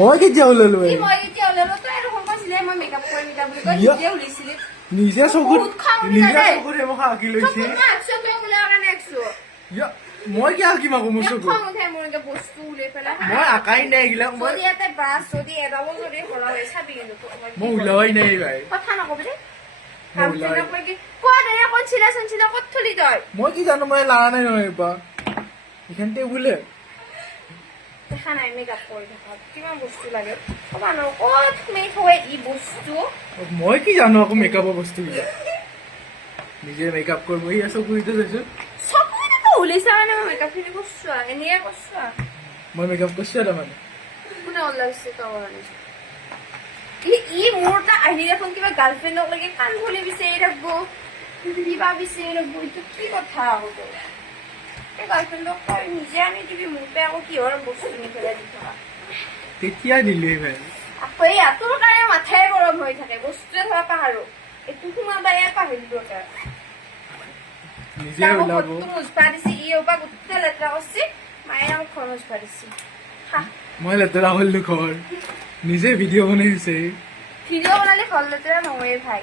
মই কেতিয়া ওলালো নিজে চকুৰে মোক আঁকি লৈছে মই কি আঁকিম আকৌ মোৰ চকু মই আঁকাই নাই এইবিলাক মই ওলাৱাই নাই ভাই মই কি জানো মই লাৰা নাই নহয় এবাৰ এইখান টেবুলে দেখা নাই মেকআপ কৰি থকা কিমান বস্তু লাগে ক'বা ন ক'ত মেক হয় ই বস্তু মই কি জানো আকৌ মেকআপৰ বস্তুবিলাক নিজে মেকআপ কৰিব ই চকুৰিতে চাইছো চকুৰিতে ওলাইছা মানে মই মেকআপ খিনি কৰিছো এনেয়ে কৰিছো মই মেকআপ কৰিছো তাৰমানে কোনে ওলাইছে তই ই মোৰ এটা আহি দেখোন কিবা গাৰ্লফ্ৰেণ্ডক লাগে কাণ খুলি বিচাৰি থাকবো কিবা বিচাৰি থাকবো এইটো কি কথা হ'ব গাৰ্লফ্ৰেণ্ডক তই নিজে আনি দিবি মোৰ পে আকৌ কিহৰ বস্তু নি পেলাই দি থকা তেতিয়া দিলে ভাই আকৌ এই তোৰ কাৰণে মাথাই গৰম হৈ থাকে বস্তুৱে ধৰা পাহাৰো এইটো সোমাবা এয়া পাহৰিব নিজে ওলাব মুজপা দিছে ই ওপা গোটেই লেতেৰা কৰিছে মায়ে আমাক ঘৰ মুজপা দিছে মই লেতেৰা হলো ঘৰ নিজে ভিডিঅ' বনাইছে ভিডিঅ' বনালে ঘৰ লেতেৰা নহয়ে ভাই